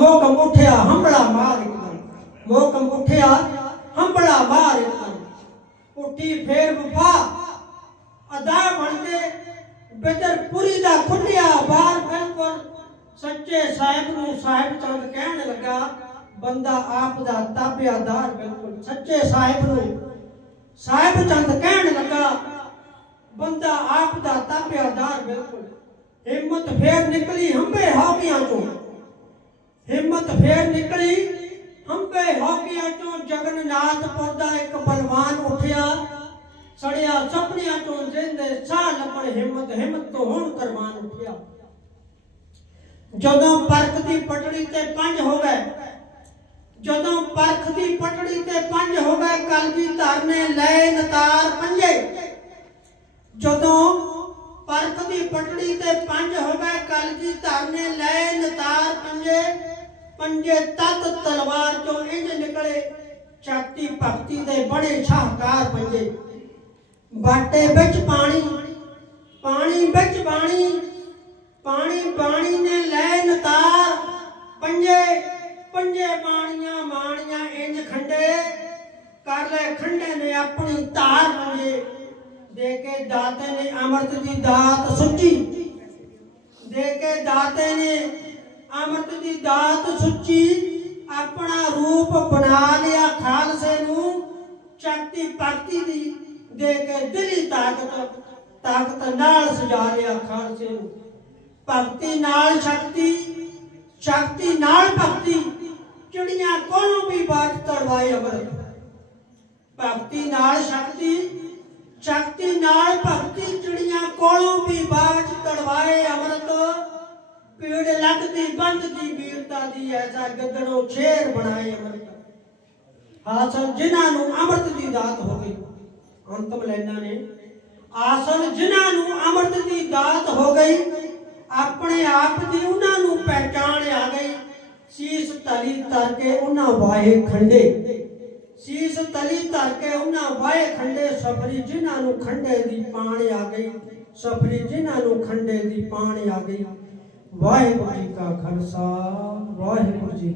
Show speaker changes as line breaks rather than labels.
ਮੋਕਮ ਉੱਠਿਆ ਹੰਬੜਾ ਮਾਰ ਇੱਕਦਮ ਮੋਕਮ ਉੱਠਿਆ ਹੰਬੜਾ ਮਾਰ ਇੱਕਦਮ ਉੱਠੀ ਅਦਾ ਬਣ ਕੇ ਬਿਦਰ ਦਾ ਖੁੱਲਿਆ ਬਾਹਰ ਬਿਲਕੁਲ। ਸੱਚੇ ਸਾਹਿਬ ਨੂੰ ਸਾਹਿਬ ਚੰਦ ਕਹਿਣ ਲੱਗਾ, ਬੰਦਾ ਆਪ ਦਾ ਤਾਬਿਆਦਾਰ ਬਿਲਕੁਲ। ਸੱਚੇ ਸਾਹਿਬ ਨੂੰ ਸਾਹਿਬ ਚੰਦ ਕਹਿਣ ਲੱਗਾ, ਬੰਦਾ ਆਪ ਦਾ ਤਾਬਿਆਦਾਰ ਬਿਲਕੁਲ। ਹਿੰਮਤ ਫੇਰ ਨਿਕਲੀ ਹੰਬੇ ਹਾਵੀਆਂ ਚੋਂ ਹਿੰਮਤ ਫੇਰ ਨਿਕਲੀ ਹੰਬੇ ਹਾਵੀਆਂ ਚੋਂ ਦਾ ਇੱਕ ਬਲਵਾਨ ਉੱਠਿਆ। ਸੜਿਆ ਸੁਪਨਿਆਂ ਚੋਂ ਜਿੰਦੇ ਸਾਹ ਲੱਭਣ ਹਿੰਮਤ ਹਿੰਮਤ ਤੋਂ ਹੁਣ ਕਰਮਾਨ ਉੱਠਿਆ। ਜਦੋਂ ਪਰਖ ਦੀ ਪਟੜੀ ਤੇ ਪੰਜ ਹੋ ਗਏ ਜਦੋਂ ਪਰਖ ਦੀ ਪਟੜੀ ਤੇ ਪੰਜ ਹੋ ਗਏ ਕਲਗੀ ਧਰ ਲੈ ਨਤਾਰ ਪੰਜੇ। ਜਦੋਂ ਪਰਖ ਦੀ ਪਟੜੀ ਤੇ ਪੰਜ ਹੋ ਗਏ ਕਲਗੀ ਧਰਨੇ ਲੈ ਨਤਾਰ ਪੰਜੇ। ਪੰਜੇ ਤਤ ਤਲਵਾਰ ਚੋਂ ਸ਼ਕਤੀ ਭਗਤੀ ਦੇ ਬੜੇ ਸ਼ਾਹਕਾਰ ਪੰਜੇ। ਬਾਟੇ ਵਿੱਚ ਪਾਣੀ ਪਾਣੀ ਵਿੱਚ ਬਾਣੀ, ਪਾਣੀ ਬਾਣੀ ਨੇ ਲੈ ਨਤਾਰ ਪੰਜੇ ਪੰਜੇ ਬਾਣੀਆਂ ਮਾਣੀਆਂ ਇੰਜ ਖੰਡੇ। ਕਰ ਲੈ ਖੰਡੇ ਨੇ ਆਪਣੀ ਧਾਰ ਪੰਜੇ। ਦੇ ਕੇ ਦਾਤੇ ਨੇ ਅੰਮ੍ਰਿਤ ਦੀ ਦਾਤ ਸੁੱਚੀ। ਦੇ ਕੇ ਦਾਤੇ ਨੇ ਅੰਮ੍ਰਿਤ ਦੀ ਦਾਤ ਸੁੱਚੀ। ਆਪਣਾ ਰੂਪ ਭਗਤੀ ਦੀ ਦੇ ਕੇ ਦਿਲੀ ਤਾਕਤ ਤਾਕਤ ਨਾਲ ਸਜਾ ਲਿਆ ਖਾਲਸੇ ਨੂੰ। ਭਗਤੀ ਨਾਲ ਸ਼ਕਤੀ ਸ਼ਕਤੀ ਨਾਲ ਭਗਤੀ, ਚਿੜੀਆਂ ਕੋਲੋਂ ਵੀ ਬਾਜ ਤੜਵਾਏ ਅਮਰਤ ਭਗਤੀ ਨਾਲ ਸ਼ਕਤੀ ਸ਼ਕਤੀ ਨਾਲ ਭਗਤੀ, ਚਿੜੀਆਂ ਕੋਲੋਂ ਵੀ ਬਾਜ ਤੜਵਾਏ ਅਮਰਤ। ਪੀੜ ਲੱਗਦੀ, ਬੰਦ ਦੀ, ਵੀਰਤਾ ਦੀ ਐਸਾ ਗੱਦੜੋ ਸ਼ੇਰ ਬਣਾਏ ਅਮਰਤ। ਹਾਸਨ ਜਿਨ੍ਹਾਂ ਨੂੰ ਅੰਮ੍ਰਿਤ ਦੀ ਦਾਤ ਹੋ ਗਈ। ਅੰਤਮ ਲੈਣਾ ਨੇ। ਆਸਨ ਜਿਨ੍ਹਾਂ ਨੂੰ ਅੰਮ੍ਰਿਤ ਦੀ ਦਾਤ ਹੋ ਗਈ, ਆਪਣੇ ਆਪ ਦੀ ਉਹਨਾਂ ਨੂੰ ਪਹਿਚਾਣ ਆ ਗਈ। ਸੀਸ ਤਲੀ ਧਰ ਕੇ ਉਹਨਾਂ ਵਾਹੇ ਖੰਡੇ। ਸੀਸ ਤਲੀ ਧਰ ਕੇ ਉਹਨਾਂ ਵਾਹੇ ਖੰਡੇ, ਸਫਰੀ ਜਿਨ੍ਹਾਂ ਨੂੰ ਖੰਡੇ ਦੀ ਪਾਣ ਆ ਗਈ। ਸਫਰੀ ਜਿਨ੍ਹਾਂ ਨੂੰ ਖੰਡੇ ਦੀ ਪਾਣ ਆ ਗਈ। ਵਾਹਿਗੁਰੂ ਜੀ ਕਾ ਖਾਲਸਾ, ਵਾਹਿਗੁਰੂ ਜੀ